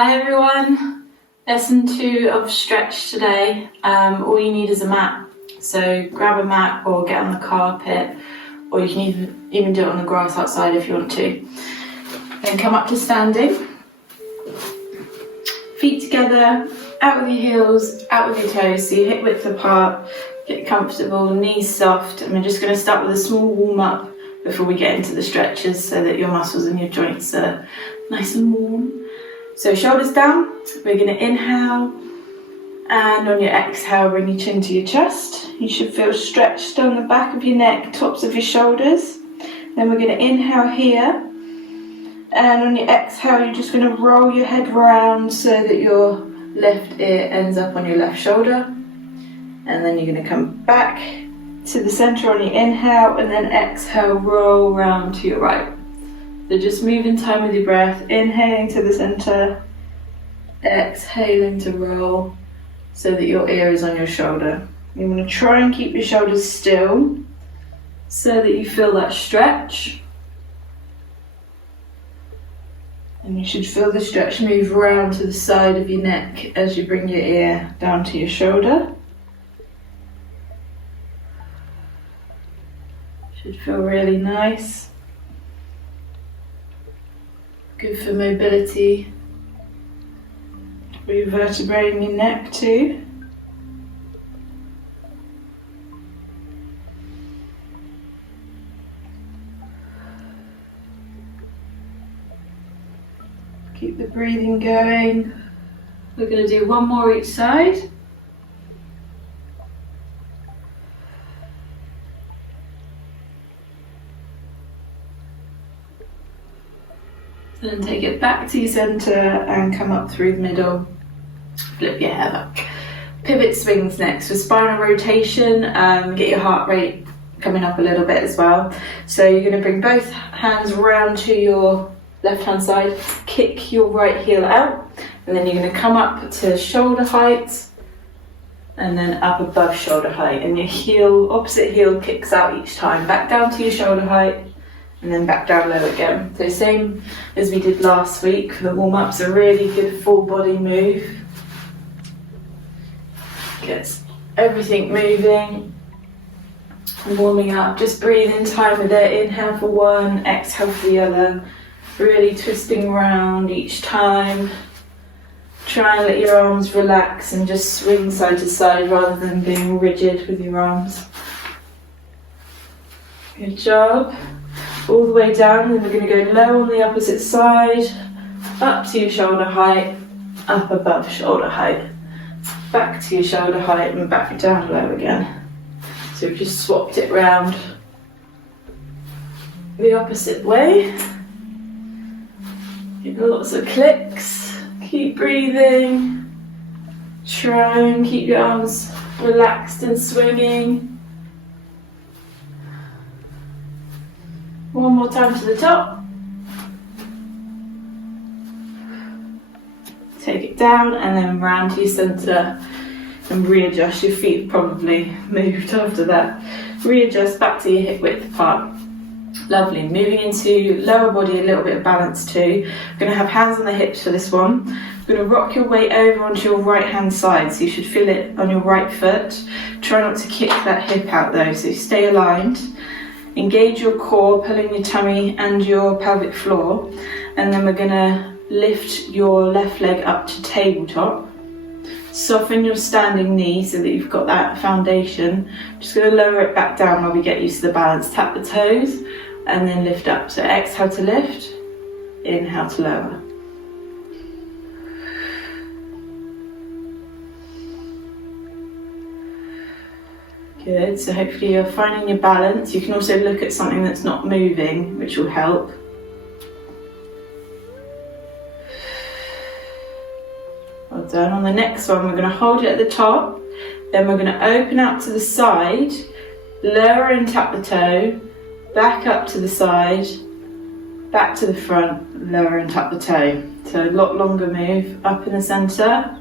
Hi everyone, lesson 2 of stretch today. All you need is a mat. So grab a mat or get on the carpet, or you can even do it on the grass outside if you want to. Then come up to standing. Feet together, out with your heels, out with your toes, so your hip width apart, get comfortable, knees soft, and we're just going to start with a small warm up before we get into the stretches so that your muscles and your joints are nice and warm. So shoulders down, we're going to inhale, and on your exhale bring your chin to your chest. You should feel stretched on the back of your neck, tops of your shoulders. Then we're going to inhale here, and on your exhale you're just going to roll your head round so that your left ear ends up on your left shoulder. And then you're going to come back to the centre on your inhale, and then exhale, roll round to your right. So just move in time with your breath, inhaling to the centre, exhaling to roll so that your ear is on your shoulder. You want to try and keep your shoulders still so that you feel that stretch. And you should feel the stretch move round to the side of your neck as you bring your ear down to your shoulder. Should feel really nice. Good for mobility for your vertebrae in your neck too. Keep the breathing going. We're going to do one more each side. Then take it back to your centre and come up through the middle. Flip your head up. Pivot swings next for spinal rotation. Get your heart rate coming up a little bit as well. So you're going to bring both hands round to your left hand side, kick your right heel out, and then you're going to come up to shoulder height and then up above shoulder height, and your heel, opposite heel kicks out each time. Back down to your shoulder height and then back down low again. So same as we did last week for the warm-ups, a really good full body move. Gets everything moving and warming up. Just breathe in time with it. Inhale for one, exhale for the other. Really twisting around each time. Try and let your arms relax and just swing side to side rather than being rigid with your arms. Good job. All the way down, and then we're going to go low on the opposite side, up to your shoulder height, up above shoulder height, back to your shoulder height and back down low again. So we've just swapped it round the opposite way. Give lots of clicks, keep breathing, try and keep your arms relaxed and swinging. One more time to the top. Take it down and then round to your centre and readjust. Your feet have probably moved after that. Readjust back to your hip width apart. Lovely. Moving into lower body, a little bit of balance too. We're going to have hands on the hips for this one. We're going to rock your weight over onto your right hand side, so you should feel it on your right foot. Try not to kick that hip out though, so stay aligned. Engage your core, pulling your tummy and your pelvic floor, and then we're going to lift your left leg up to tabletop. Soften your standing knee so that you've got that foundation. Just going to lower it back down while we get used to the balance. Tap the toes and then lift up. So exhale to lift, inhale to lower. Good, so hopefully you're finding your balance. You can also look at something that's not moving, which will help. Well done. On the next one, we're going to hold it at the top, then we're going to open out to the side, lower and tap the toe, back up to the side, back to the front, lower and tap the toe. So a lot longer move, up in the centre,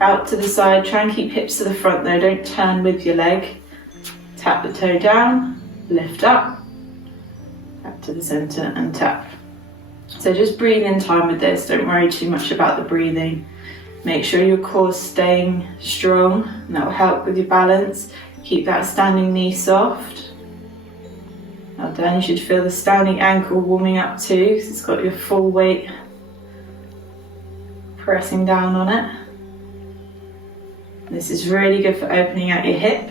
out to the side. Try and keep hips to the front though, don't turn with your leg. Tap the toe down, lift up, back to the centre and tap. So just breathe in time with this, don't worry too much about the breathing. Make sure your core's staying strong, and that will help with your balance. Keep that standing knee soft. Well done, you should feel the standing ankle warming up too, because it's got your full weight pressing down on it. This is really good for opening out your hip,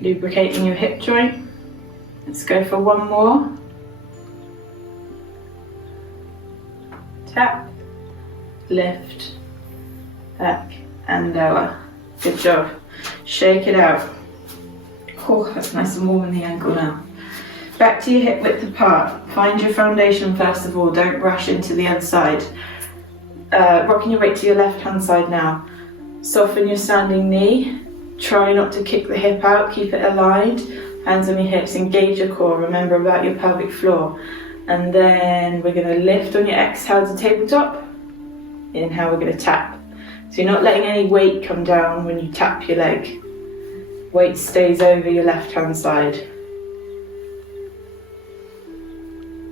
lubricating your hip joint. Let's go for one more. Tap, lift, back and lower. Good job. Shake it out. Oh, that's nice and warm in the ankle now. Back to your hip width apart. Find your foundation first of all. Don't rush into the other side. Rocking your weight to your left hand side now. Soften your standing knee. Try not to kick the hip out. Keep it aligned. Hands on your hips. Engage your core. Remember about your pelvic floor. And then we're going to lift on your exhale to tabletop. Inhale, we're going to tap. So you're not letting any weight come down when you tap your leg. Weight stays over your left hand side.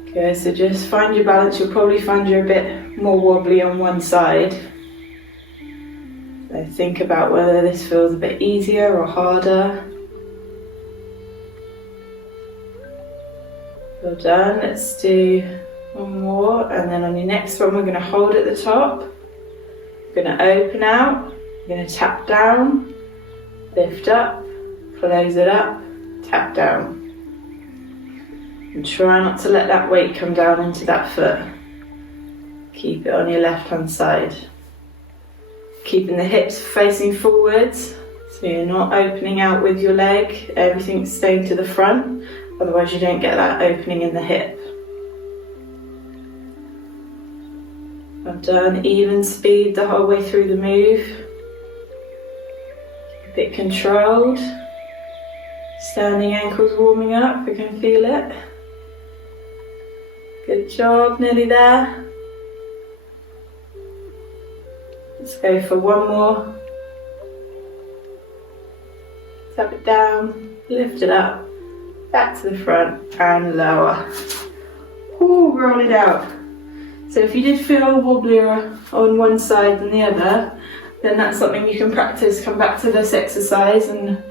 Okay, so just find your balance. You'll probably find you're a bit more wobbly on one side. So think about whether this feels a bit easier or harder. Well done. Let's do one more, and then on your next one we're going to hold at the top. We're going to open out. We're going to tap down, lift up, close it up, tap down. And try not to let that weight come down into that foot. Keep it on your left hand side. Keeping the hips facing forwards, so you're not opening out with your leg. Everything's staying to the front. Otherwise you don't get that opening in the hip. Well done. Even speed the whole way through the move. Keep it controlled. Standing ankles warming up, we can feel it. Good job, nearly there. Let's go for one more. Tap it down, lift it up. Back to the front and lower. Ooh, roll it out. So if you did feel wobblier on one side than the other, then that's something you can practice. Come back to this exercise, and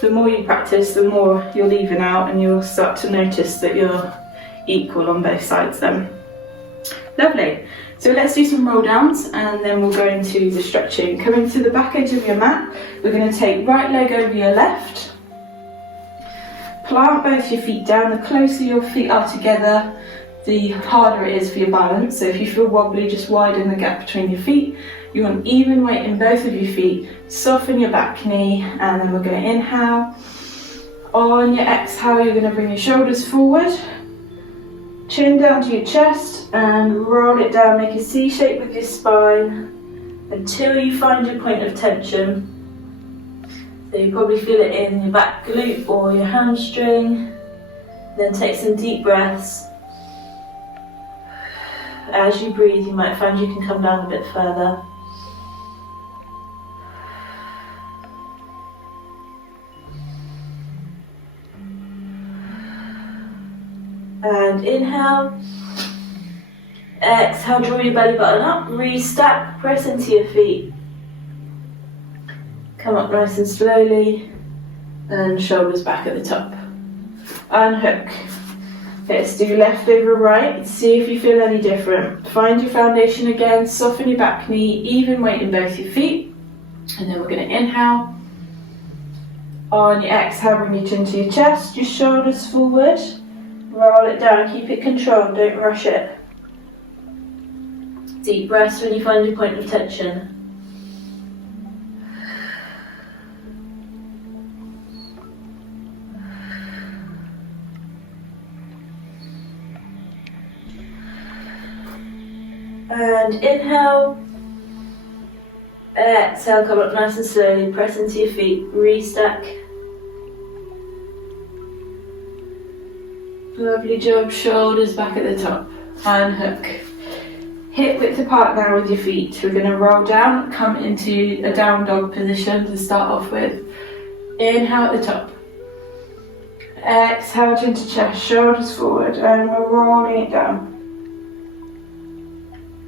the more you practice, the more you'll even out, and you'll start to notice that you're equal on both sides then. Lovely. So let's do some roll downs, and then we'll go into the stretching. Coming to the back edge of your mat, we're going to take right leg over your left. Plant both your feet down. The closer your feet are together, the harder it is for your balance. So if you feel wobbly, just widen the gap between your feet. You want even weight in both of your feet. Soften your back knee, and then we're going to inhale. On your exhale, you're going to bring your shoulders forward. Chin down to your chest and roll it down. Make a C shape with your spine until you find your point of tension. So you probably feel it in your back glute or your hamstring. Then take some deep breaths. As you breathe, you might find you can come down a bit further. And inhale. Exhale, draw your belly button up, restack, press into your feet. Come up nice and slowly, and shoulders back at the top. Unhook. Let's do left over right. See if you feel any different. Find your foundation again, soften your back knee, even weight in both your feet. And then we're going to inhale. On your exhale, bring your chin to your chest, your shoulders forward. Roll it down, keep it controlled, don't rush it. Deep breaths when you find your point of tension. And inhale. Exhale, come up nice and slowly, press into your feet, restack. Lovely job, shoulders back at the top. Unhook. Hip width apart now with your feet. We're going to roll down, come into a down dog position to start off with. Inhale at the top. Exhale to into chest, shoulders forward, and we're rolling it down.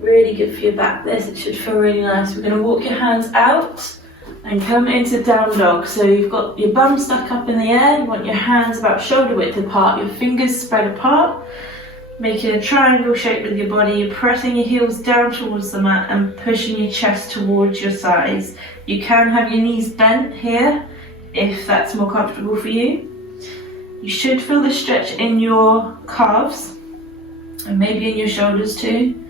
Really good for your back this, it should feel really nice. We're going to walk your hands out and come into down dog. So you've got your bum stuck up in the air, you want your hands about shoulder width apart, your fingers spread apart, making a triangle shape with your body. You're pressing your heels down towards the mat and pushing your chest towards your thighs. You can have your knees bent here if that's more comfortable for you. You should feel the stretch in your calves and maybe in your shoulders too.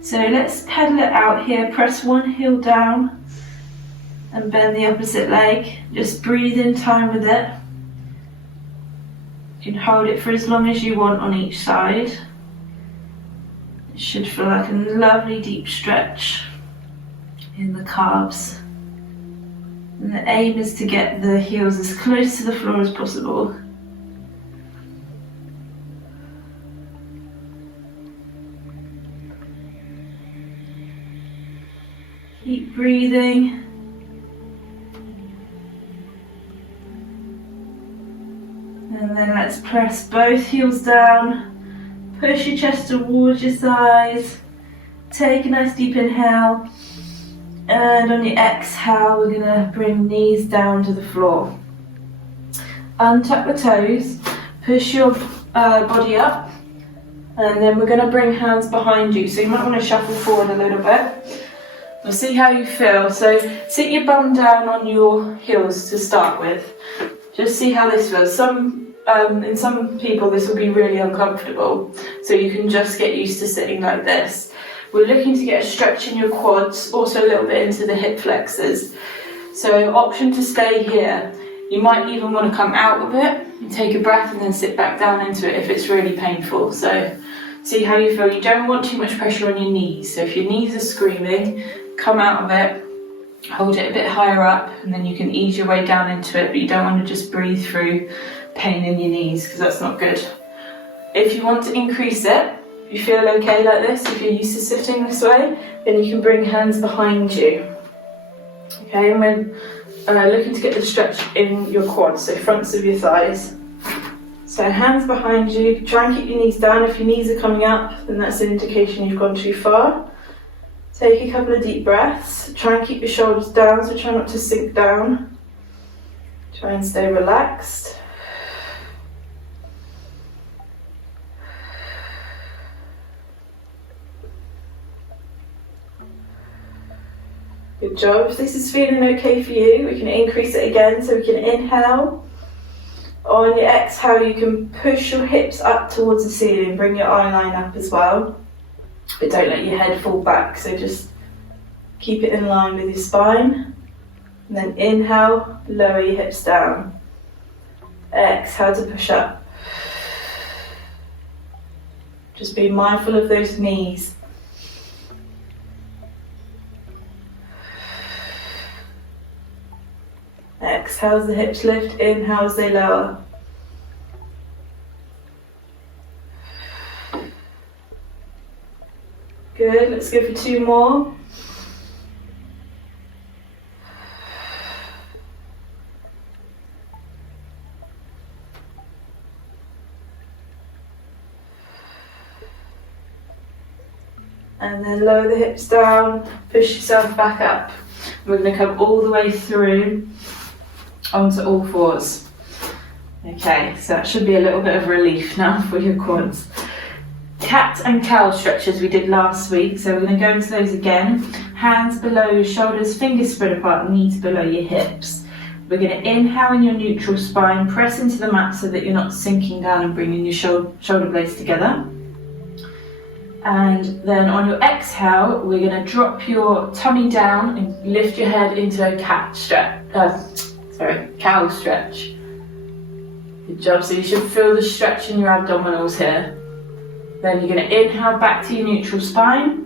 So let's pedal it out here. Press one heel down and bend the opposite leg. Just breathe in time with it. You can hold it for as long as you want on each side. It should feel like a lovely deep stretch in the calves. And the aim is to get the heels as close to the floor as possible. Keep breathing. And then let's press both heels down. Push your chest towards your thighs. Take a nice deep inhale. And on your exhale, we're gonna bring knees down to the floor. Untuck the toes. Push your body up. And then we're gonna bring hands behind you. So you might wanna shuffle forward a little bit. We'll see how you feel. So sit your bum down on your heels to start with. Just see how this feels. In some people this will be really uncomfortable, so you can just get used to sitting like this. We're looking to get a stretch in your quads, also a little bit into the hip flexors. So option to stay here. You might even want to come out of it and take a breath and then sit back down into it if it's really painful. So see how you feel. You don't want too much pressure on your knees. So if your knees are screaming, come out of it, hold it a bit higher up, and then you can ease your way down into it, but you don't want to just breathe through pain in your knees because that's not good. If you want to increase it, if you feel okay like this, if you're used to sitting this way, then you can bring hands behind you. Okay, and we're looking to get the stretch in your quads, so fronts of your thighs. So hands behind you, try and keep your knees down. If your knees are coming up, then that's an indication you've gone too far. Take a couple of deep breaths. Try and keep your shoulders down, so try not to sink down. Try and stay relaxed. Good job. If this is feeling okay for you, we can increase it again. So we can inhale. On your exhale, you can push your hips up towards the ceiling. Bring your eye line up as well. But don't let your head fall back, so just keep it in line with your spine. And then inhale, lower your hips down. Exhale to push up. Just be mindful of those knees. Exhale as the hips lift, inhale as they lower. Good, let's go for two more. And then lower the hips down, push yourself back up. We're going to come all the way through onto all fours. Okay, so that should be a little bit of relief now for your quads. Cat and cow stretches we did last week, so we're going to go into those again. Hands below your shoulders, fingers spread apart, knees below your hips. We're going to inhale in your neutral spine, press into the mat so that you're not sinking down and bringing your shoulder blades together. And then on your exhale, we're going to drop your tummy down and lift your head into a cow stretch. Good job. So you should feel the stretch in your abdominals here. Then you're going to inhale back to your neutral spine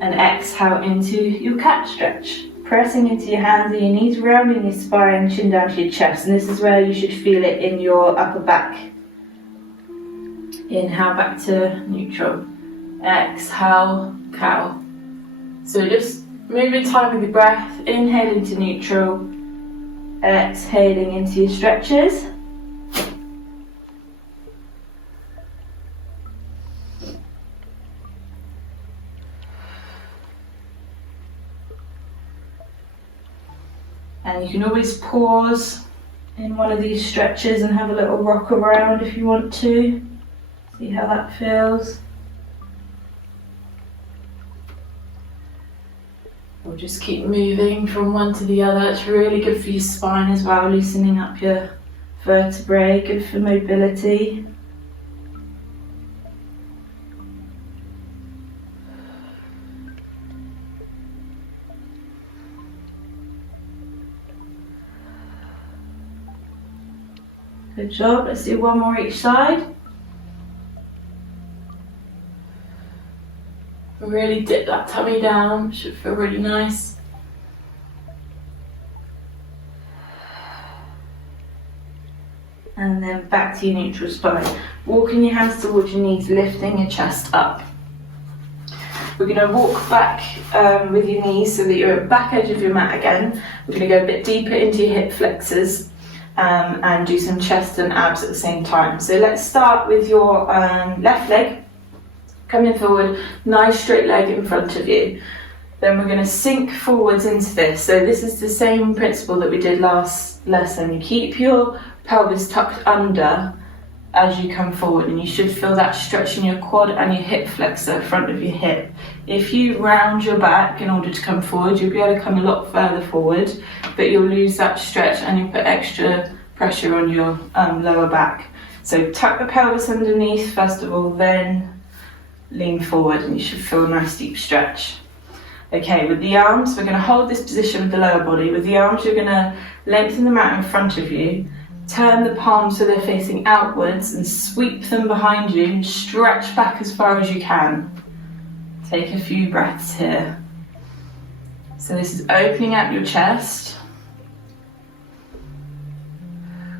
and exhale into your cat stretch. Pressing into your hands and your knees, rounding your spine, chin down to your chest. And this is where you should feel it in your upper back. Inhale back to neutral. Exhale, cow. So just move in time with your breath. Inhale into neutral. Exhaling into your stretches. And you can always pause in one of these stretches and have a little rock around if you want to. See how that feels. Or just keep moving from one to the other. It's really good for your spine as well, loosening up your vertebrae, good for mobility. Good job, let's do one more each side. Really dip that tummy down, should feel really nice. And then back to your neutral spine. Walking your hands towards your knees, lifting your chest up. We're going to walk back with your knees so that you're at the back edge of your mat again. We're going to go a bit deeper into your hip flexors and do some chest and abs at the same time. So let's start with your left leg. Coming forward, nice straight leg in front of you. Then we're going to sink forwards into this. So this is the same principle that we did last lesson. You keep your pelvis tucked under as you come forward, and you should feel that stretch in your quad and your hip flexor, front of your hip. If you round your back in order to come forward, you'll be able to come a lot further forward, but you'll lose that stretch and you'll put extra pressure on your lower back. So tuck the pelvis underneath first of all, then lean forward, and you should feel a nice deep stretch. Okay, with the arms, we're going to hold this position with the lower body. With the arms, you're going to lengthen the mat in front of you, turn the palms so they're facing outwards, and sweep them behind you. Stretch back as far as you can. Take a few breaths here. So this is opening up your chest.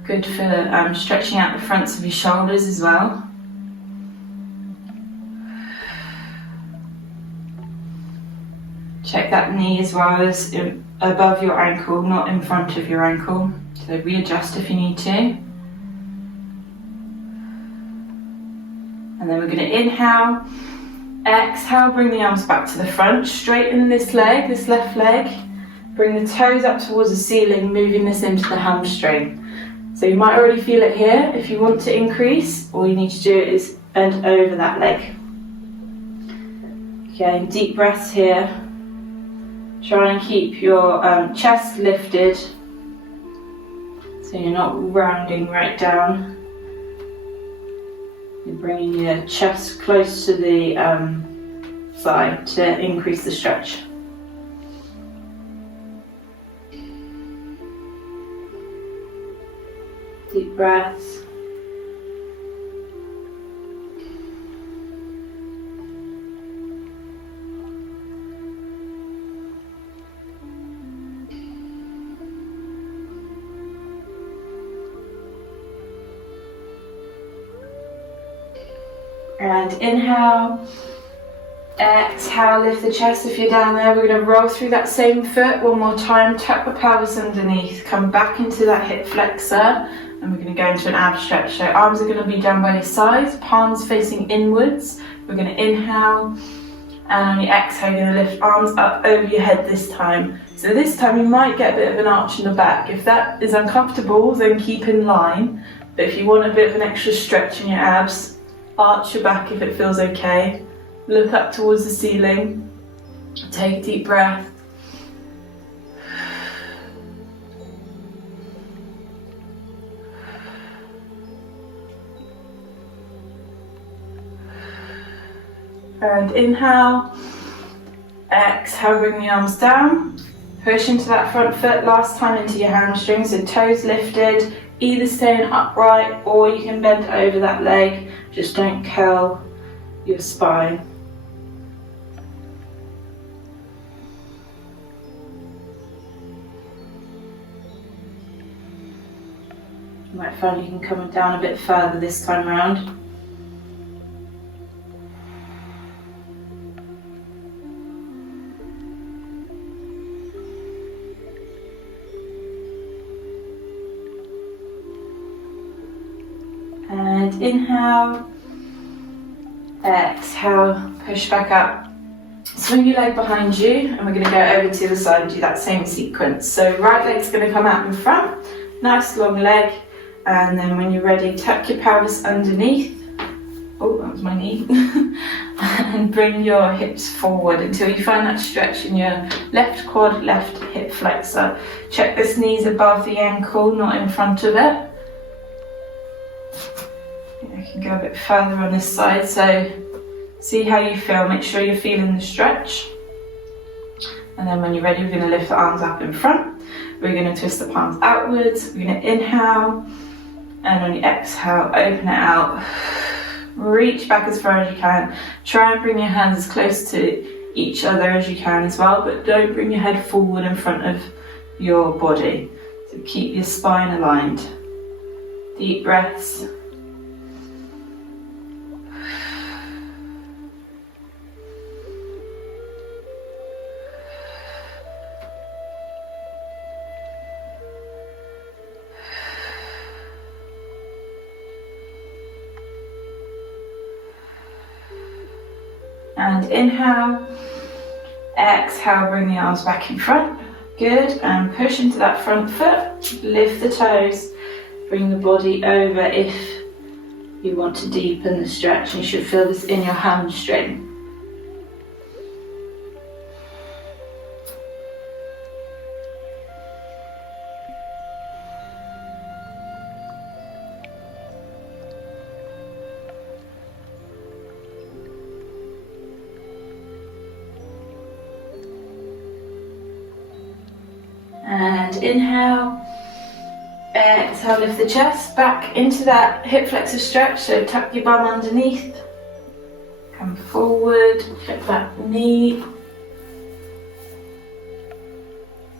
Good for stretching out the fronts of your shoulders as well. Check that knee as well as above your ankle, not in front of your ankle. So readjust if you need to. And then we're going to inhale, exhale, bring the arms back to the front, straighten this leg, this left leg. Bring the toes up towards the ceiling, moving this into the hamstring. So you might already feel it here. If you want to increase, all you need to do is bend over that leg. Okay, deep breaths here. Try and keep your chest lifted so you're not rounding right down. You're bringing your chest close to the thigh to increase the stretch. Deep breaths. And inhale, exhale, lift the chest if you're down there. We're going to roll through that same foot one more time, tuck the pelvis underneath, come back into that hip flexor, and we're going to go into an ab stretch. So arms are going to be down by your sides, palms facing inwards. We're going to inhale, and on your exhale, you're going to lift arms up over your head this time. So this time you might get a bit of an arch in the back. If that is uncomfortable, then keep in line. But if you want a bit of an extra stretch in your abs, arch your back if it feels okay. Look up towards the ceiling. Take a deep breath. And inhale. Exhale, bring the arms down. Push into that front foot, last time into your hamstrings, so toes lifted, either staying upright or you can bend over that leg. Just don't curl your spine. You might find you can come down a bit further this time around. And inhale, exhale, push back up. Swing your leg behind you and we're going to go over to the side and do that same sequence. So right leg's going to come out in front, nice long leg, and then when you're ready, tuck your pelvis underneath. Oh, that was my knee. And bring your hips forward until you find that stretch in your left quad, left hip flexor. Check this knee's above the ankle, not in front of it. You can go a bit further on this side, so see how you feel. Make sure you're feeling the stretch. And then when you're ready, we're going to lift the arms up in front. We're going to twist the palms outwards. We're going to inhale, and on your exhale, open it out. Reach back as far as you can. Try and bring your hands as close to each other as you can as well, but don't bring your head forward in front of your body. So keep your spine aligned. Deep breaths. And inhale, exhale, bring the arms back in front. Good, and push into that front foot, lift the toes, bring the body over if you want to deepen the stretch. You should feel this in your hamstring. And inhale, exhale, lift the chest back into that hip flexor stretch, so tuck your bum underneath, come forward, flip that knee,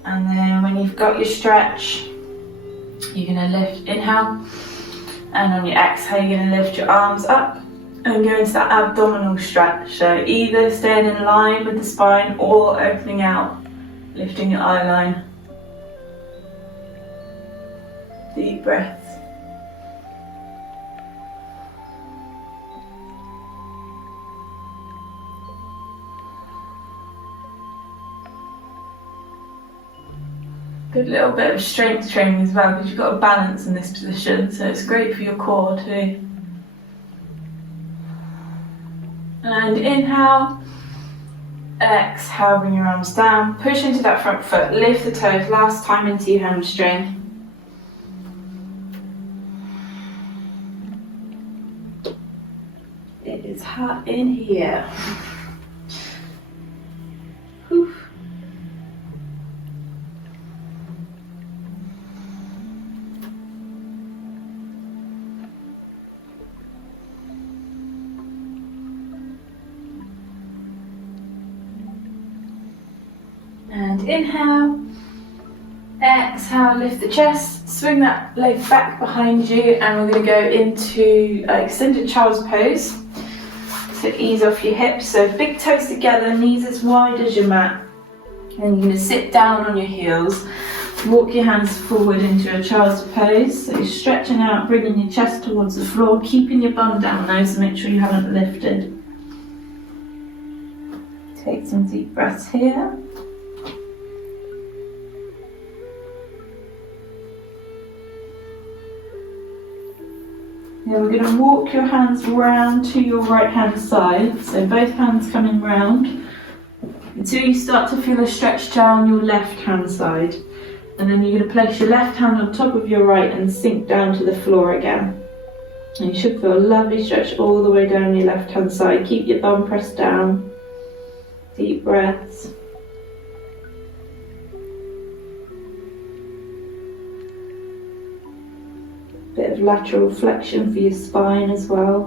and then when you've got your stretch, you're going to lift, inhale, and on your exhale you're going to lift your arms up and go into that abdominal stretch, so either staying in line with the spine or opening out, lifting your eye line. Deep breaths. Good little bit of strength training as well, because you've got a balance in this position, so it's great for your core too. And inhale, exhale, bring your arms down, push into that front foot, lift the toes, last time into your hamstring. It is hot in here. Whew. And inhale, exhale, lift the chest, swing that leg back behind you, and we're going to go into extended child's pose. To ease off your hips, so big toes together, knees as wide as your mat, and you're going to sit down on your heels, walk your hands forward into a child's pose, so you're stretching out, bringing your chest towards the floor, keeping your bum down though, so make sure you haven't lifted. Take some deep breaths here. Now we're going to walk your hands round to your right hand side, so both hands coming round until you start to feel a stretch down your left hand side, and then you're going to place your left hand on top of your right and sink down to the floor again. And you should feel a lovely stretch all the way down your left hand side. Keep your bum pressed down. Deep breaths. Bit of lateral flexion for your spine as well.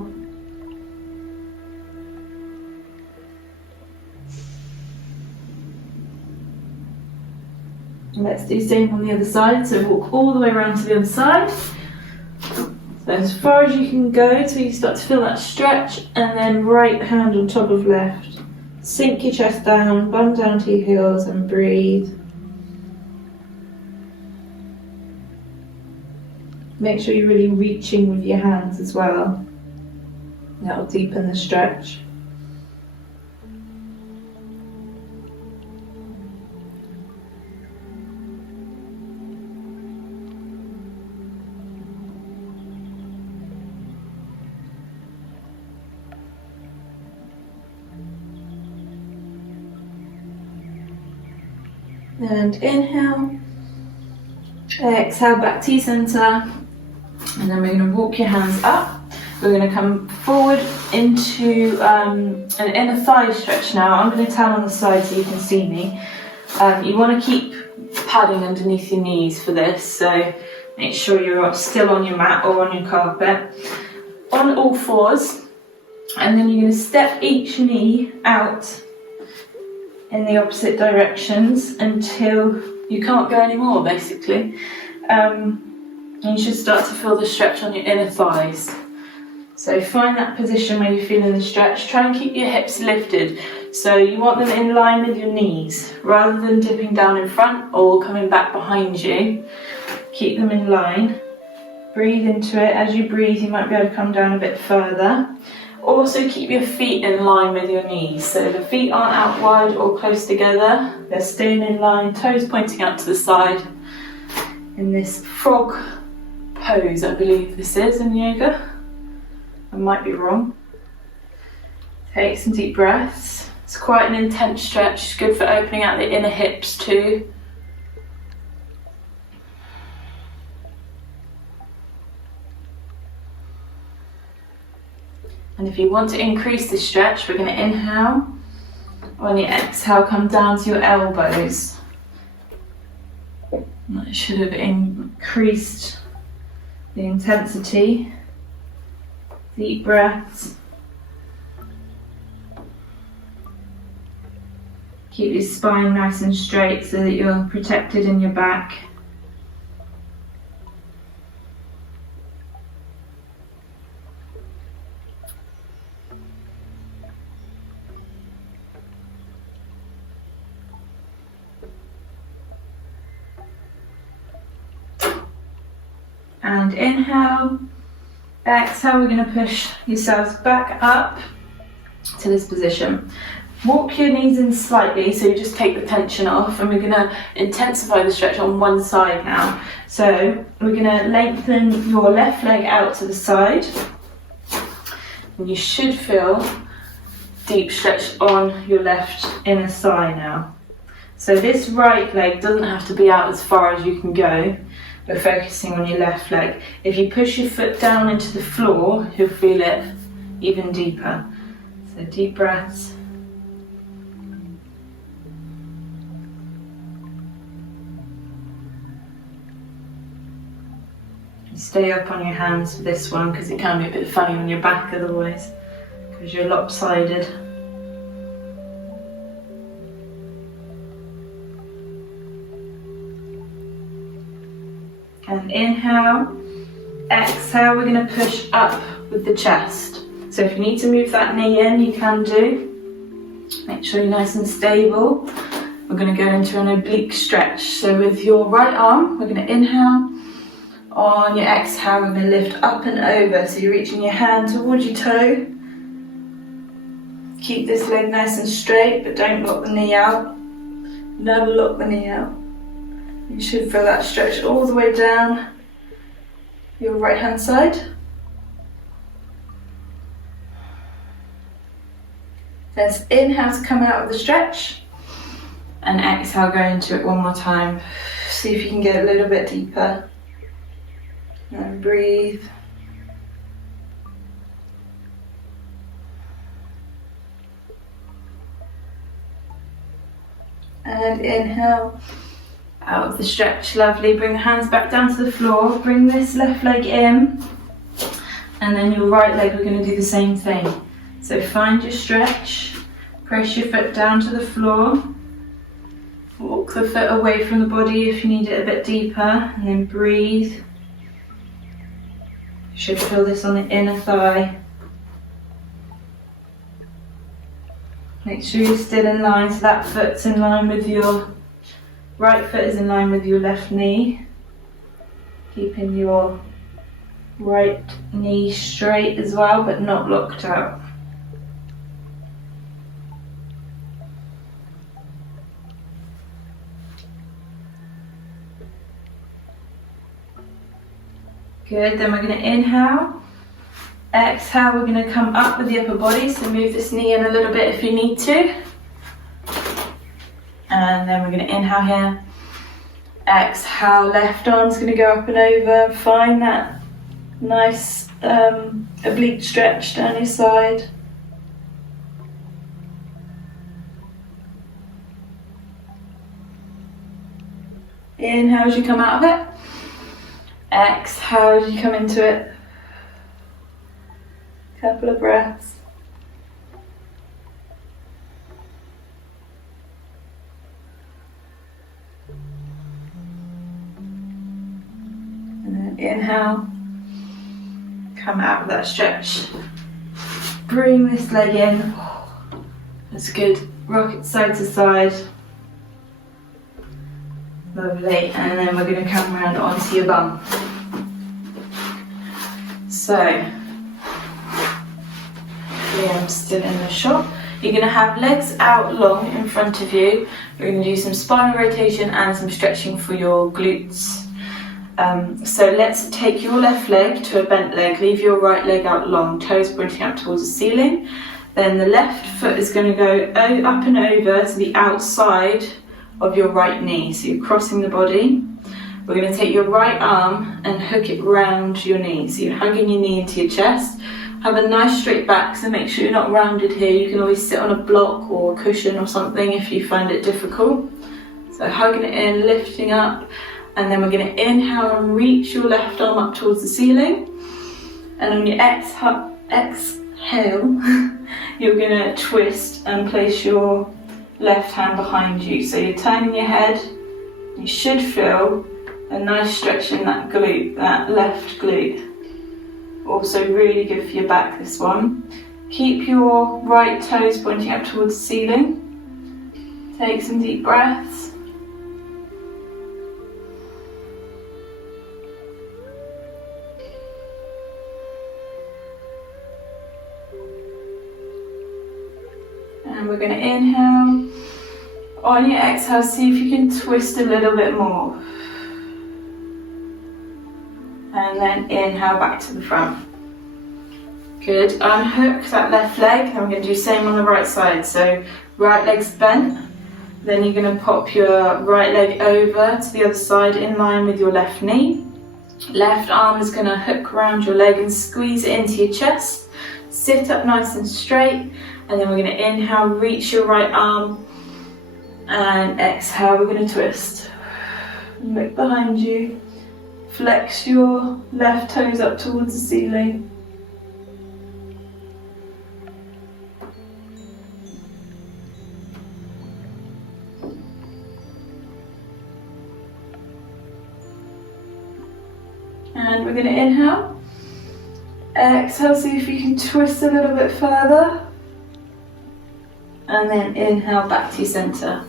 And let's do the same on the other side, so walk all the way around to the other side. So as far as you can go till you start to feel that stretch, and then right hand on top of left. Sink your chest down, bum down to your heels and breathe. Make sure you're really reaching with your hands as well. That'll deepen the stretch. And inhale. Exhale back to your centre. And then we're going to walk your hands up. We're going to come forward into an inner thigh stretch now. I'm going to tell on the side so you can see me. You want to keep padding underneath your knees for this, so make sure you're still on your mat or on your carpet. On all fours, and then you're going to step each knee out in the opposite directions until you can't go anymore, basically. And you should start to feel the stretch on your inner thighs. So find that position where you're feeling the stretch. Try and keep your hips lifted. So you want them in line with your knees, rather than dipping down in front or coming back behind you. Keep them in line. Breathe into it. As you breathe, you might be able to come down a bit further. Also keep your feet in line with your knees. So the feet aren't out wide or close together. They're staying in line, toes pointing out to the side. In this frog pose, I believe this is in yoga. I might be wrong. Take some deep breaths. It's quite an intense stretch. It's good for opening out the inner hips too. And if you want to increase the stretch, we're going to inhale. On your exhale, come down to your elbows. That should have increased the intensity. Deep breaths. Keep your spine nice and straight so that you're protected in your back. And inhale. Exhale, we're going to push yourselves back up to this position. Walk your knees in slightly so you just take the tension off, and we're going to intensify the stretch on one side now. So we're going to lengthen your left leg out to the side, and you should feel deep stretch on your left inner thigh now. So this right leg doesn't have to be out as far as you can go. We're focusing on your left leg. If you push your foot down into the floor, you'll feel it even deeper. So deep breaths. Stay up on your hands for this one because it can be a bit funny on your back otherwise, because you're lopsided. And inhale, exhale, we're going to push up with the chest. So if you need to move that knee in, you can do. Make sure you're nice and stable. We're going to go into an oblique stretch. So with your right arm, we're going to inhale. On your exhale, we're going to lift up and over. So you're reaching your hand towards your toe. Keep this leg nice and straight, but don't lock the knee out. Never lock the knee out. You should feel that stretch all the way down your right hand side. Then inhale to come out of the stretch, and exhale, go into it one more time. See if you can get a little bit deeper. And breathe. And inhale. Out of the stretch, lovely. Bring the hands back down to the floor. Bring this left leg in. And then your right leg, we're going to do the same thing. So find your stretch. Press your foot down to the floor. Walk the foot away from the body if you need it a bit deeper. And then breathe. You should feel this on the inner thigh. Make sure you're still in line, so that foot's in line with your right foot is in line with your left knee. Keeping your right knee straight as well, but not locked out. Good, then we're going to inhale. Exhale, we're going to come up with the upper body, so move this knee in a little bit if you need to. And And then we're going to inhale here. Exhale, left arm's going to go up and over. Find that nice oblique stretch down your side. Inhale as you come out of it. Exhale as you come into it. Couple of breaths. And then inhale. Come out of that stretch. Bring this leg in. That's good. Rock it side to side. Lovely. And then we're going to come around onto your bum. So, I'm still in the shot. You're going to have legs out long in front of you. We're going to do some spinal rotation and some stretching for your glutes. So let's take your left leg to a bent leg. Leave your right leg out long, toes pointing up towards the ceiling. Then the left foot is going to go up and over to the outside of your right knee. So you're crossing the body. We're going to take your right arm and hook it round your knee. So you're hugging your knee into your chest. Have a nice straight back, so make sure you're not rounded here. You can always sit on a block or a cushion or something if you find it difficult. So hugging it in, lifting up, and then we're going to inhale and reach your left arm up towards the ceiling. And on your exhale, you're going to twist and place your left hand behind you. So you're turning your head. You should feel a nice stretch in that glute, that left glute. Also really good for your back, this one. Keep your right toes pointing up towards the ceiling. Take some deep breaths. And we're going to inhale. On your exhale, see if you can twist a little bit more. And then inhale back to the front. Good. Unhook that left leg, and we're going to do the same on the right side. So right leg's bent. Then you're going to pop your right leg over to the other side in line with your left knee. Left arm is going to hook around your leg and squeeze it into your chest. Sit up nice and straight. And then we're going to inhale, reach your right arm. And exhale, we're going to twist. Look behind you. Flex your left toes up towards the ceiling. And we're going to inhale. Exhale, see if you can twist a little bit further. And then inhale back to your centre.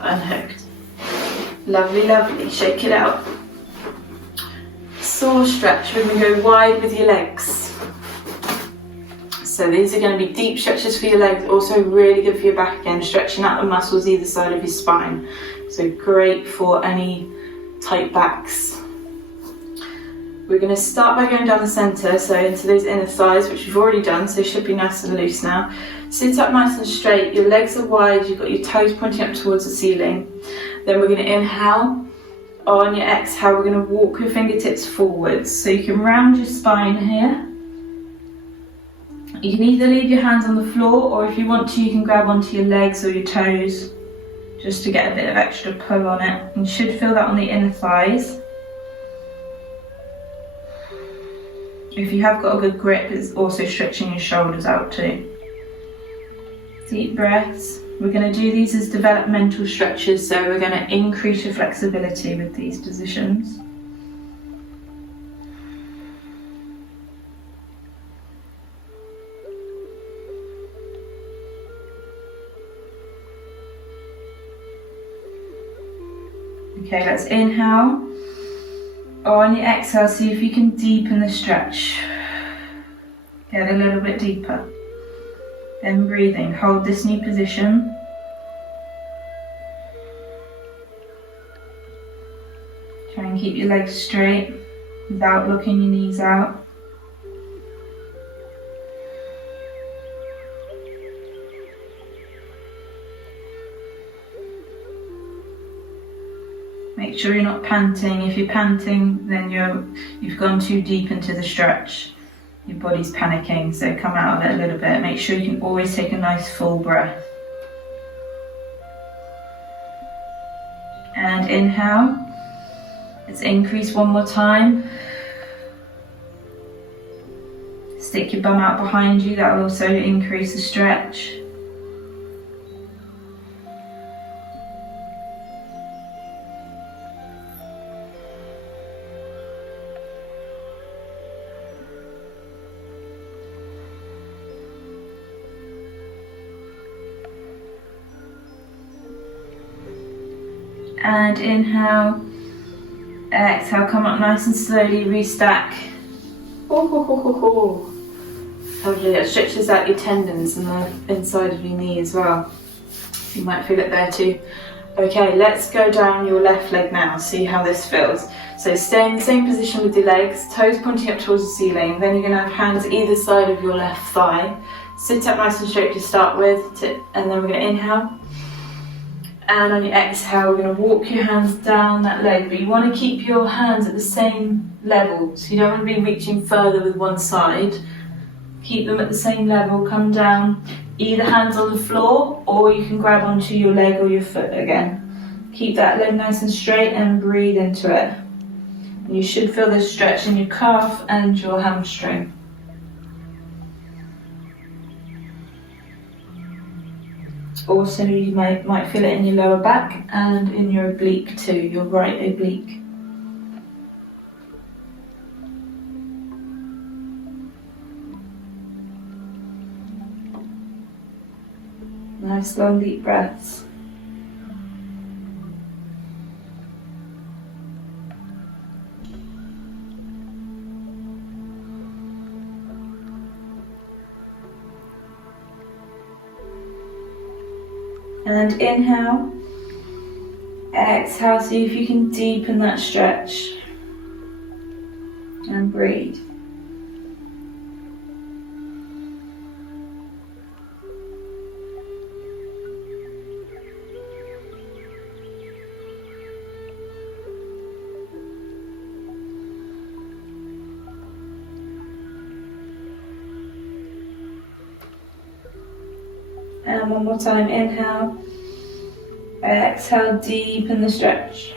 Unhooked. Lovely, lovely. Shake it out. Saw stretch. We're going to go wide with your legs. So these are going to be deep stretches for your legs. Also really good for your back again. Stretching out the muscles either side of your spine. So great for any tight backs. We're going to start by going down the centre, so into those inner thighs, which we've already done, so should be nice and loose now. Sit up nice and straight, your legs are wide, you've got your toes pointing up towards the ceiling. Then we're going to inhale. On your exhale, we're going to walk your fingertips forwards. So you can round your spine here. You can either leave your hands on the floor, or if you want to, you can grab onto your legs or your toes, just to get a bit of extra pull on it. You should feel that on the inner thighs. If you have got a good grip, it's also stretching your shoulders out too. Deep breaths. We're going to do these as developmental stretches, so we're going to increase your flexibility with these positions. Okay, let's inhale. On your exhale, see if you can deepen the stretch. Get a little bit deeper. Then breathing, hold this new position. Try and keep your legs straight without locking your knees out. Make sure you're not panting. If you're panting, then you've gone too deep into the stretch. Your body's panicking, so come out of it a little bit. Make sure you can always take a nice full breath. And inhale. Let's increase one more time. Stick your bum out behind you, that will also increase the stretch. And inhale, exhale, come up nice and slowly, restack. Lovely, that stretches out your tendons and the inside of your knee as well. You might feel it there too. Okay, let's go down your left leg now, see how this feels. So stay in the same position with your legs, toes pointing up towards the ceiling. Then you're going to have hands either side of your left thigh. Sit up nice and straight to start with, and then we're going to inhale. And on your exhale, we're going to walk your hands down that leg, but you want to keep your hands at the same level. So you don't want to be reaching further with one side. Keep them at the same level, come down, either hands on the floor, or you can grab onto your leg or your foot again. Keep that leg nice and straight and breathe into it. And you should feel this stretch in your calf and your hamstring. Also, you might feel it in your lower back and in your oblique too, your right oblique. Nice long deep breaths. And inhale, exhale, see if you can deepen that stretch, and breathe. And one more time, inhale, exhale, deepen the stretch.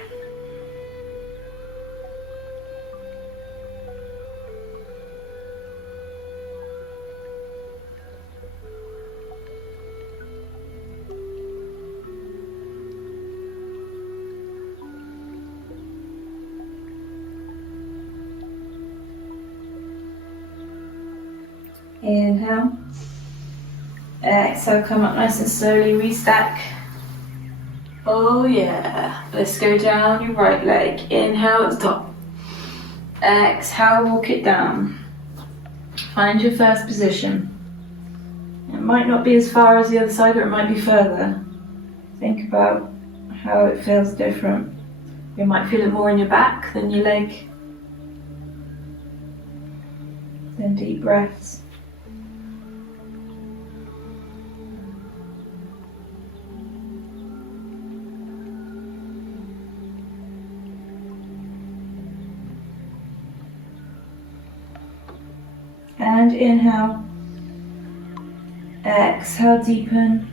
Inhale. Exhale, come up nice and slowly, restack. Oh yeah. Let's go down your right leg. Inhale at the top. Exhale, walk it down. Find your first position. It might not be as far as the other side, or it might be further. Think about how it feels different. You might feel it more in your back than your leg. Then deep breaths. And inhale, exhale, deepen.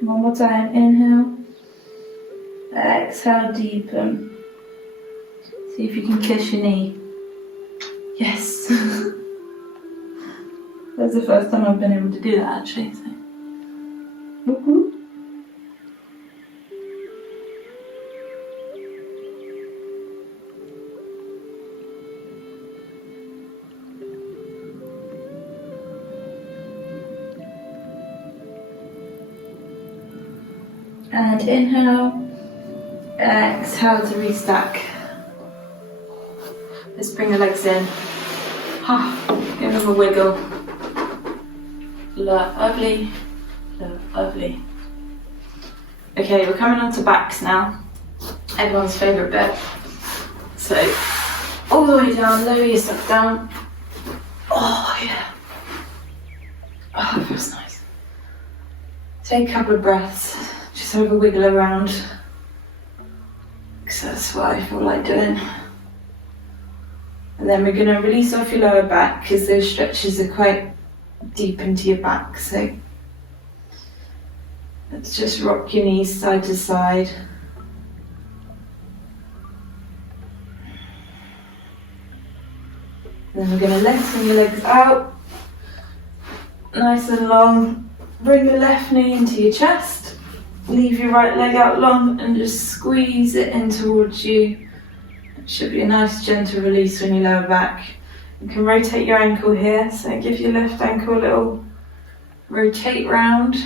One more time, inhale. Exhale, deepen. See if you can kiss your knee. Yes. That's the first time I've been able to do that actually. So. Woo-hoo. And inhale. Exhale to restack. Let's bring the legs in. Give them a wiggle. Lovely, lovely. Okay, we're coming on to backs now. Everyone's favourite bit. So, all the way down, lower yourself down. Oh yeah. Oh, that feels nice. Take a couple of breaths, just have a wiggle around. Because that's what I feel like doing. And then we're going to release off your lower back because those stretches are quite deep into your back. So let's just rock your knees side to side. Then we're going to lengthen your legs out, nice and long. Bring the left knee into your chest. Leave your right leg out long and just squeeze it in towards you. It should be a nice gentle release when you lower back. You can rotate your ankle here, so give your left ankle a little rotate round.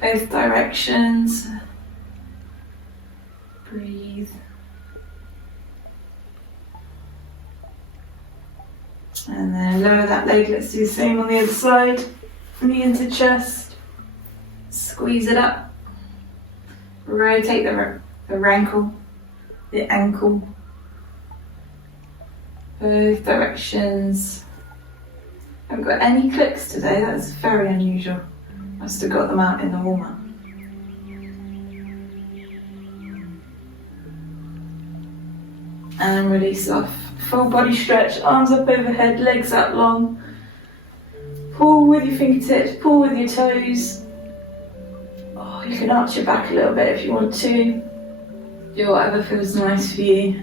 Both directions. Breathe. And then lower that leg, let's do the same on the other side. Knee into chest, squeeze it up, rotate the ankle, both directions. Haven't got any clicks today, that's very unusual. Must have got them out in the warm-up. And release off. Full body stretch, arms up overhead, legs out long. Pull with your fingertips, pull with your toes. Oh, you can arch your back a little bit if you want to. Do whatever feels nice for you.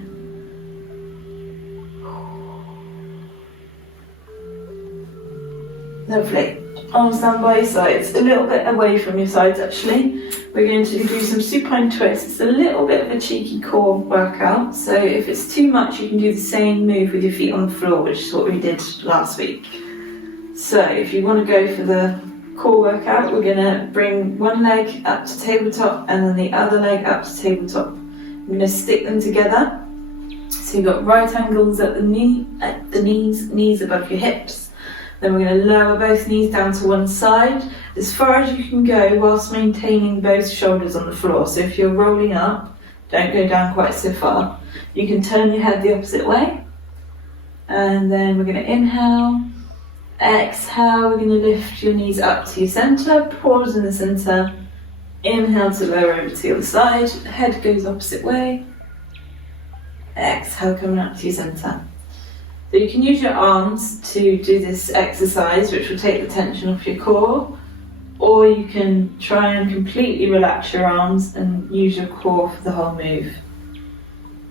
Lovely. Arms down by your sides, a little bit away from your sides actually. We're going to do some supine twists. It's a little bit of a cheeky core workout, so if it's too much you can do the same move with your feet on the floor, which is what we did last week. So if you want to go for the core workout, we're going to bring one leg up to tabletop and then the other leg up to tabletop. I'm going to stick them together. So you've got right angles at the knees above your hips. Then we're going to lower both knees down to one side, as far as you can go whilst maintaining both shoulders on the floor. So if you're rolling up, don't go down quite so far. You can turn your head the opposite way. And then we're going to inhale, exhale, we're going to lift your knees up to your centre, pause in the centre, inhale to lower over to the other side, head goes opposite way, exhale coming up to your centre. So you can use your arms to do this exercise, which will take the tension off your core, or you can try and completely relax your arms and use your core for the whole move.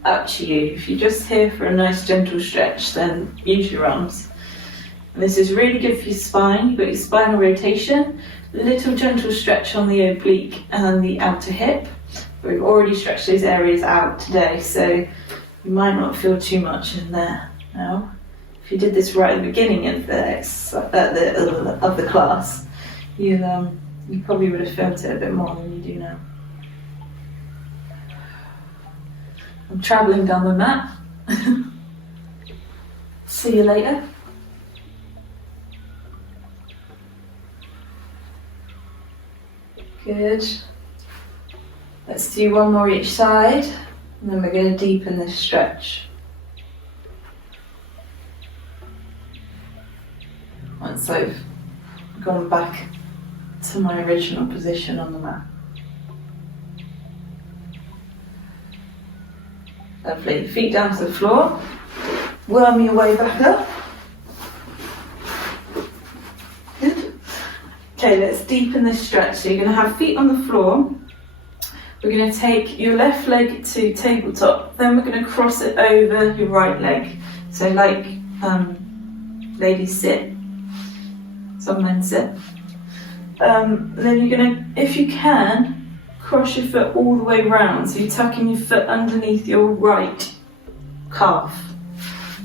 Up to you. If you're just here for a nice gentle stretch, then use your arms. And this is really good for your spine. You've got your spinal rotation, a little gentle stretch on the oblique and the outer hip. We've already stretched those areas out today, so you might not feel too much in there. Now, if you did this right at the beginning of the class, you probably would have felt it a bit more than you do now. I'm travelling down the mat. See you later. Good. Let's do one more each side, and then we're going to deepen this stretch. Once I've gone back to my original position on the mat. Lovely. Feet down to the floor. Worm your way back up. Good. Okay, let's deepen this stretch. So you're going to have feet on the floor. We're going to take your left leg to tabletop. Then we're going to cross it over your right leg. So like ladies sit. Some men sit. Then you're going to, if you can, cross your foot all the way round. So you're tucking your foot underneath your right calf.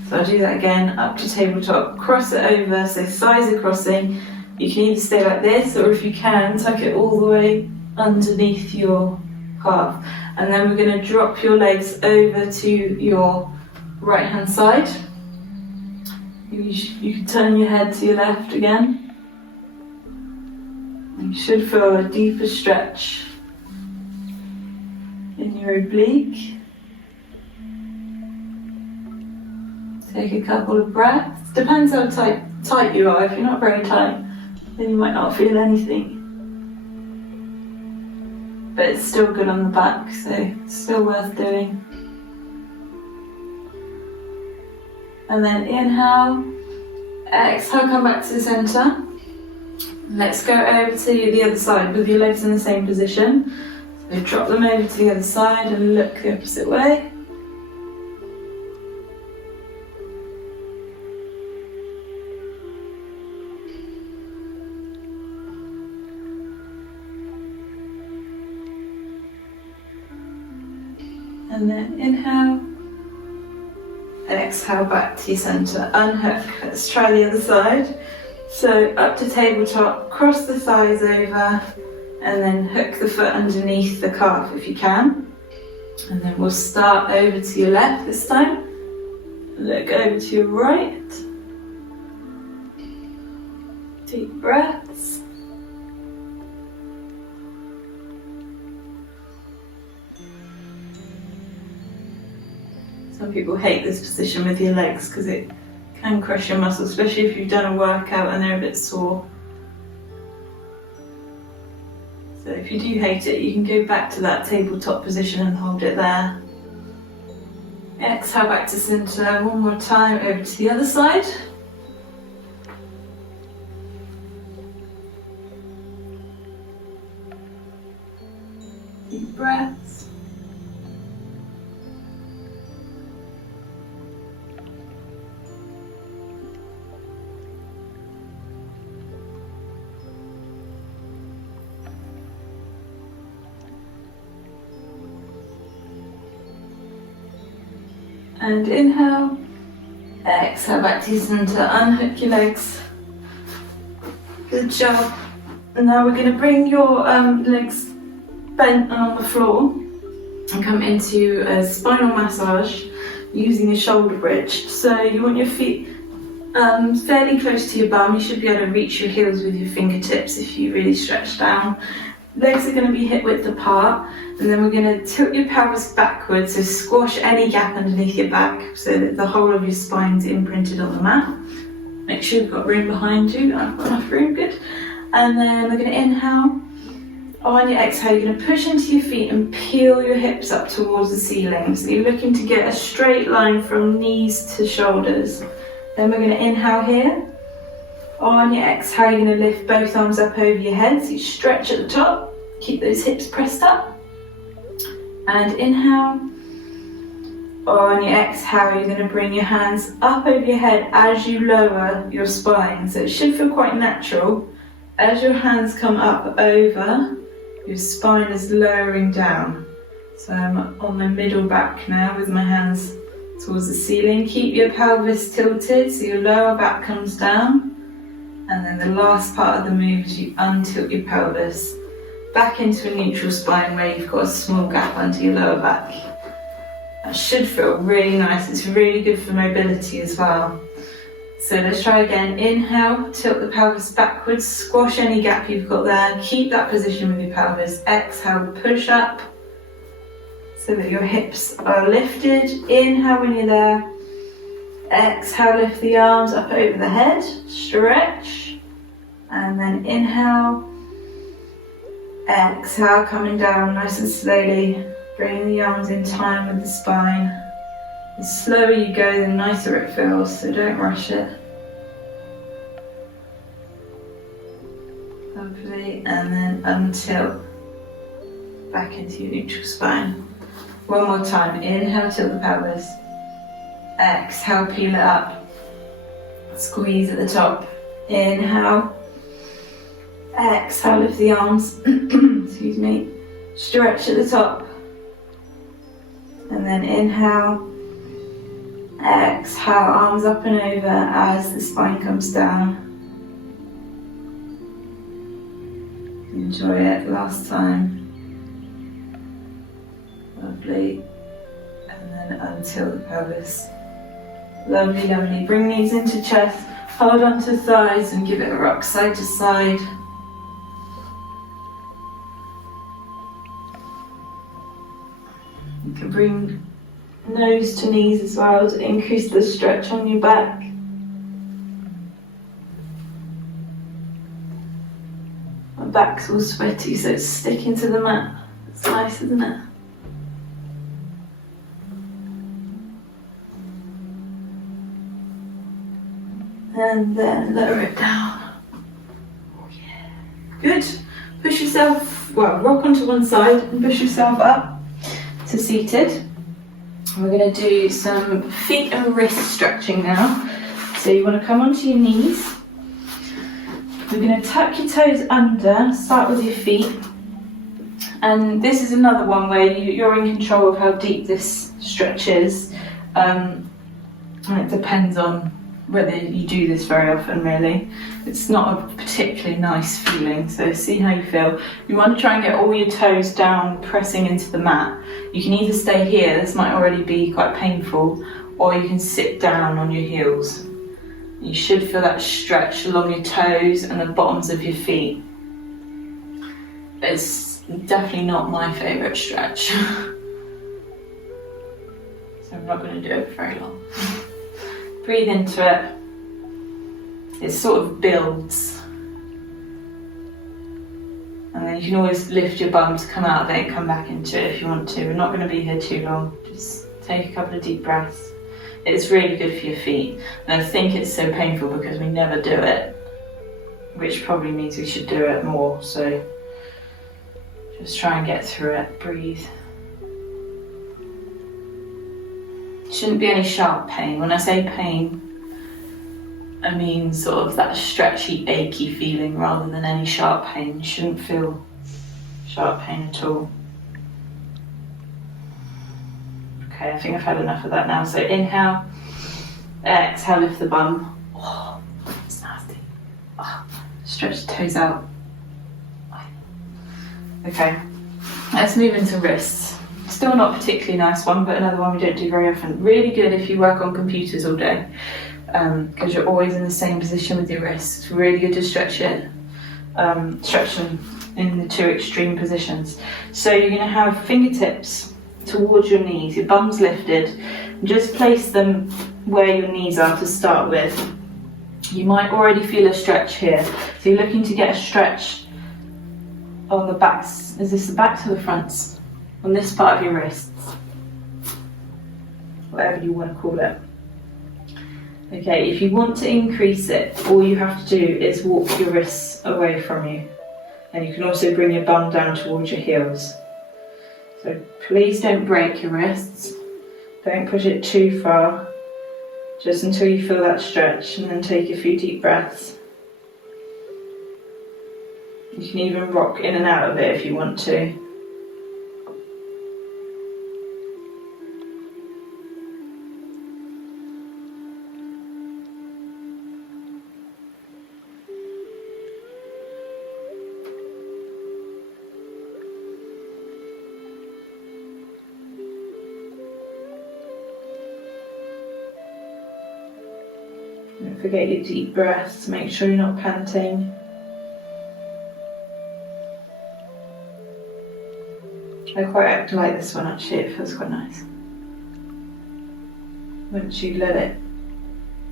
So I'll do that again, up to tabletop, cross it over, so thighs are crossing. You can either stay like this, or if you can, tuck it all the way underneath your calf. And then we're going to drop your legs over to your right hand side. You can turn your head to your left again. You should feel a deeper stretch in your oblique. Take a couple of breaths. Depends how tight you are. If you're not very tight, then you might not feel anything. But it's still good on the back, so it's still worth doing. And then inhale, exhale, come back to the centre. Let's go over to the other side with your legs in the same position. So drop them over to the other side and look the opposite way. And then inhale, exhale back to your centre, unhook. Let's try the other side. So up to tabletop, cross the thighs over, and then hook the foot underneath the calf if you can. And then we'll start over to your left this time. Look over to your right. Deep breaths. Some people hate this position with your legs because it can crush your muscles, especially if you've done a workout and they're a bit sore. So if you do hate it, you can go back to that tabletop position and hold it there. Exhale back to centre, one more time, over to the other side. Deep breaths. And inhale, exhale back to your centre, unhook your legs. Good job. And now we're going to bring your legs bent on the floor and come into a spinal massage using a shoulder bridge. So you want your feet fairly close to your bum. You should be able to reach your heels with your fingertips if you really stretch down. Legs are going to be hip width apart, and then we're going to tilt your pelvis backwards, so squash any gap underneath your back so that the whole of your spine's imprinted on the mat. Make sure you've got room behind you. I've got enough room, good. And then we're going to inhale. On your exhale, you're going to push into your feet and peel your hips up towards the ceiling. So you're looking to get a straight line from knees to shoulders. Then we're going to inhale here. On your exhale, you're going to lift both arms up over your head, so you stretch at the top, keep those hips pressed up. And inhale. On your exhale, you're going to bring your hands up over your head as you lower your spine. So it should feel quite natural. As your hands come up over, your spine is lowering down. So I'm on my middle back now with my hands towards the ceiling. Keep your pelvis tilted so your lower back comes down. And then the last part of the move is you untilt your pelvis back into a neutral spine where you've got a small gap under your lower back. That should feel really nice. It's really good for mobility as well. So let's try again. Inhale, tilt the pelvis backwards, squash any gap you've got there. Keep that position with your pelvis. Exhale, push up so that your hips are lifted. Inhale when you're there. Exhale, lift the arms up over the head, stretch, and then inhale, exhale, coming down nice and slowly, bringing the arms in time with the spine. The slower you go, the nicer it feels, so don't rush it. Lovely, and then untilt back into your neutral spine. One more time, inhale, tilt the pelvis. Exhale, peel it up, squeeze at the top, inhale, exhale, lift the arms, excuse me, stretch at the top, and then inhale, exhale, arms up and over as the spine comes down. Enjoy it, last time, lovely, and then untilt the pelvis. Lovely, lovely. Bring knees into chest, hold on to thighs and give it a rock side to side. You can bring nose to knees as well to increase the stretch on your back. My back's all sweaty, so it's sticking to the mat. It's nice, isn't it? And then lower it down. Oh yeah. Good. Push yourself, well, rock onto one side and push yourself up to seated. We're going to do some feet and wrist stretching now. So you want to come onto your knees. We're going to tuck your toes under, start with your feet. And this is another one where you're in control of how deep this stretch is. And it depends on whether you do this very often, really. It's not a particularly nice feeling, so see how you feel. You want to try and get all your toes down, pressing into the mat. You can either stay here, this might already be quite painful, or you can sit down on your heels. You should feel that stretch along your toes and the bottoms of your feet. It's definitely not my favourite stretch. So I'm not going to do it for very long. Breathe into it. It sort of builds. And then you can always lift your bum to come out of it and come back into it if you want to. We're not going to be here too long. Just take a couple of deep breaths. It's really good for your feet. And I think it's so painful because we never do it, which probably means we should do it more. So just try and get through it. Breathe. Shouldn't be any sharp pain. When I say pain, I mean sort of that stretchy, achy feeling rather than any sharp pain. You shouldn't feel sharp pain at all. Okay, I think I've had enough of that now. So inhale, exhale, lift the bum. Oh, it's nasty. Oh, stretch the toes out. Okay, let's move into wrists. Still not a particularly nice one, but another one we don't do very often. Really good if you work on computers all day, because you're always in the same position with your wrists. It's really good to stretch it, stretch them in the two extreme positions. So you're going to have fingertips towards your knees, your bum's lifted, and just place them where your knees are to start with. You might already feel a stretch here, so you're looking to get a stretch on the backs. Is this the backs or the fronts? On this part of your wrists, whatever you want to call it. Okay, if you want to increase it, all you have to do is walk your wrists away from you, and you can also bring your bum down towards your heels. So please don't break your wrists, don't push it too far, just until you feel that stretch, and then take a few deep breaths. You can even rock in and out of it if you want to. Don't forget your deep breaths, make sure you're not panting. I quite like this one actually, it feels quite nice. Once you let it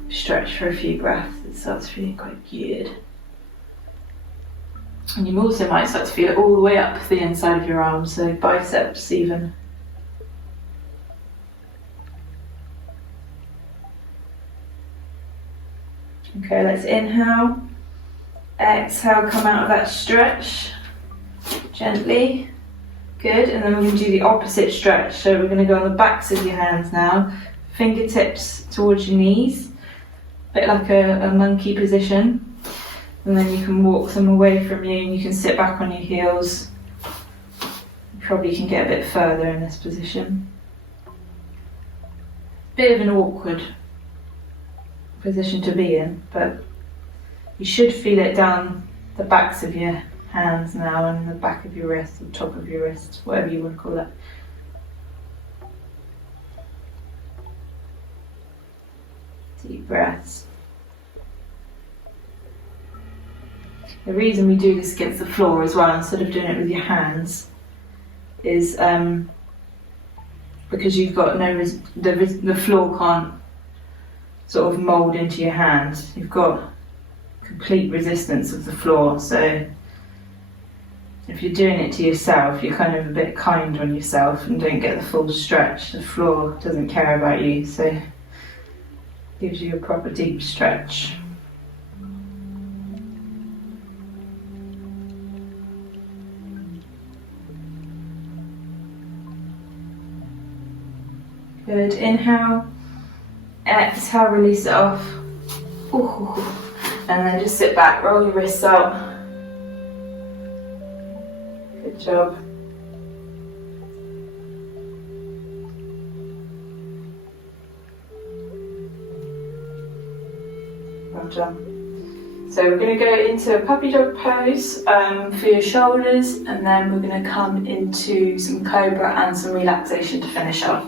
stretch for a few breaths, it starts feeling quite good. And you also might start to feel it all the way up the inside of your arms, so biceps even. Okay, let's inhale, exhale, come out of that stretch, gently, good, and then we're going to do the opposite stretch, so we're going to go on the backs of your hands now, fingertips towards your knees, a bit like a monkey position, and then you can walk them away from you and you can sit back on your heels. You probably can get a bit further in this position. Bit of an awkward position to be in, but you should feel it down the backs of your hands now and the back of your wrist, or top of your wrist, whatever you want to call it. Deep breaths. The reason we do this against the floor as well, instead of doing it with your hands, is because you've got the floor can't sort of mould into your hand. You've got complete resistance of the floor, so if you're doing it to yourself, you're kind of a bit kind on yourself and don't get the full stretch. The floor doesn't care about you, so it gives you a proper deep stretch. Good. Inhale, exhale, release it off. Ooh. And then just sit back, roll your wrists out. Good job. Well done. So we're going to go into a puppy dog pose for your shoulders, and then we're going to come into some cobra and some relaxation to finish off.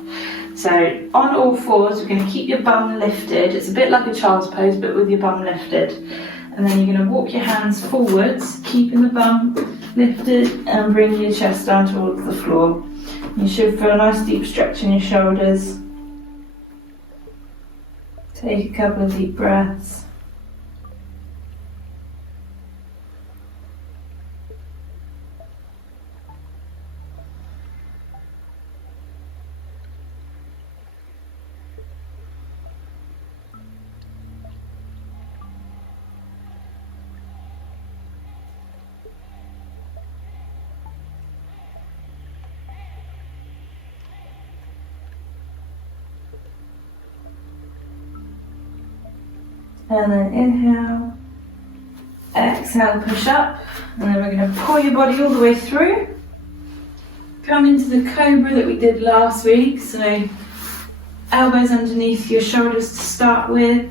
So on all fours, we're going to keep your bum lifted. It's a bit like a child's pose, but with your bum lifted. And then you're going to walk your hands forwards, keeping the bum lifted and bringing your chest down towards the floor. You should feel a nice deep stretch in your shoulders. Take a couple of deep breaths. And then inhale, exhale, push up, and then we're going to pull your body all the way through. Come into the cobra that we did last week, so elbows underneath your shoulders to start with.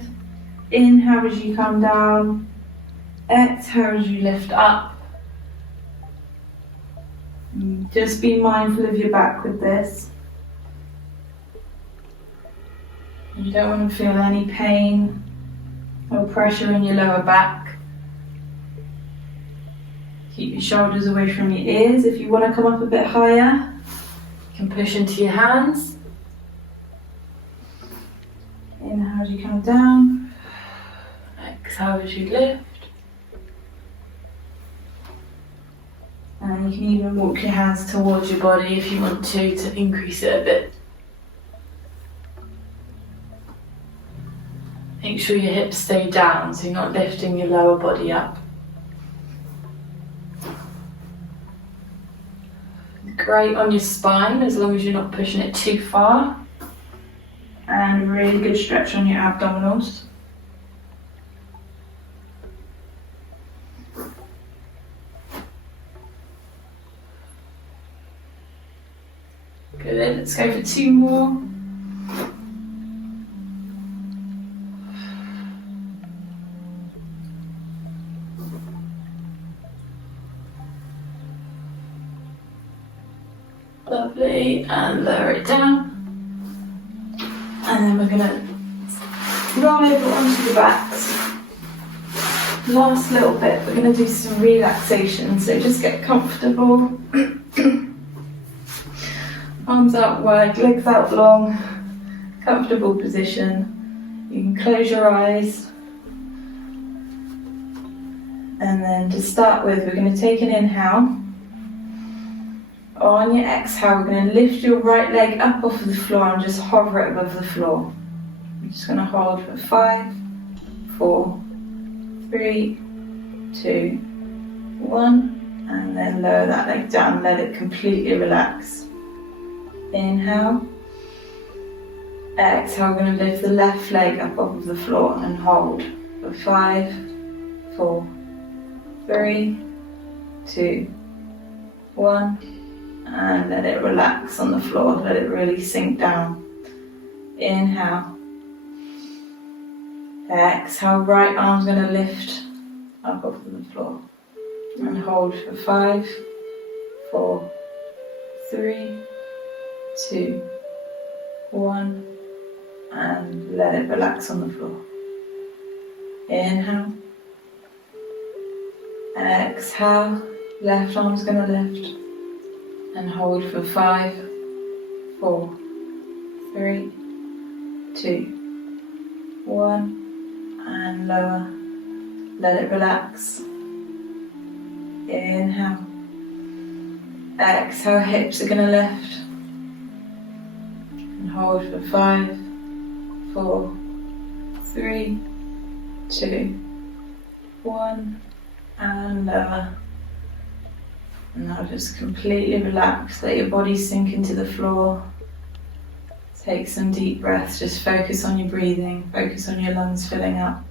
Inhale as you come down, exhale as you lift up. Just be mindful of your back with this. You don't want to feel any pain or pressure in your lower back. Keep your shoulders away from your ears. If you want to come up a bit higher, you can push into your hands. Inhale as you come down. Exhale as you lift. And you can even walk your hands towards your body if you want to increase it a bit. Make sure your hips stay down so you're not lifting your lower body up. Great on your spine as long as you're not pushing it too far. And a really good stretch on your abdominals. Good, let's go for two more. Lovely, and lower it down. And then we're going to roll over onto the backs. Last little bit, we're going to do some relaxation, so just get comfortable. Arms out wide, legs out long, comfortable position. You can close your eyes. And then to start with, we're going to take an inhale. On your exhale, we're going to lift your right leg up off of the floor and just hover it above the floor. We're just going to hold for 5, 4, 3, 2, 1, and then lower that leg down, let it completely relax. Inhale. Exhale, we're going to lift the left leg up off of the floor and hold for 5, 4, 3, 2, 1. And let it relax on the floor, let it really sink down. Inhale. Exhale, right arm's going to lift up off the floor. And hold for 5, 4, 3, 2, 1. and let it relax on the floor. Inhale. Exhale. Left arm's going to lift. And hold for 5, 4, 3, 2, 1. And lower. Let it relax. Inhale. Exhale, hips are going to lift. And hold for 5, 4, 3, 2, 1. And lower. And now just completely relax. Let your body sink into the floor. Take some deep breaths. Just focus on your breathing. Focus on your lungs filling up.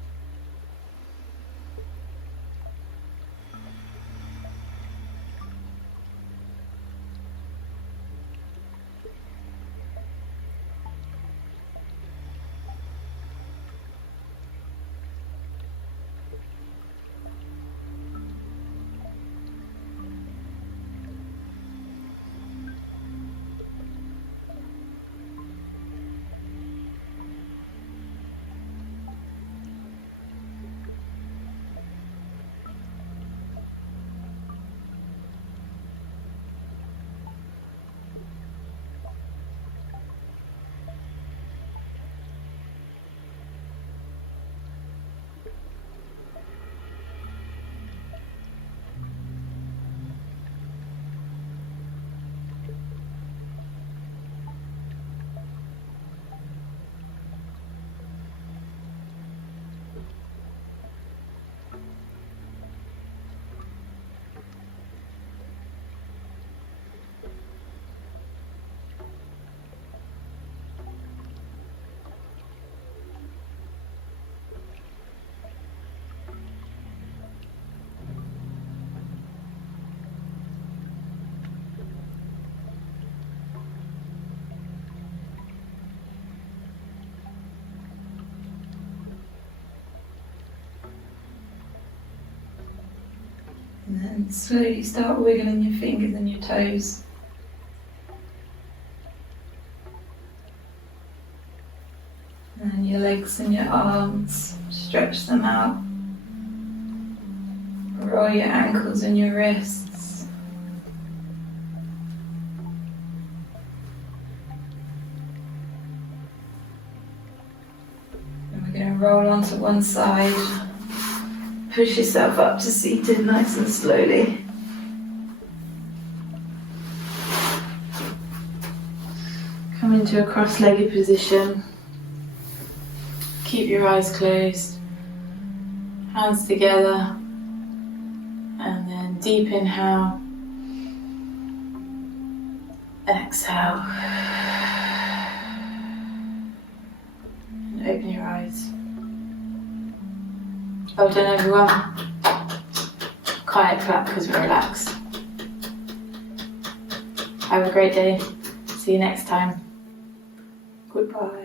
And then slowly start wiggling your fingers and your toes. And your legs and your arms, stretch them out. Roll your ankles and your wrists. And we're going to roll onto one side. Push yourself up to seated nice and slowly. Come into a cross-legged position. Keep your eyes closed. Hands together. And then deep inhale. Exhale. And open your eyes. Well done everyone. Quiet clap because we're relaxed. Have a great day. See you next time. Goodbye.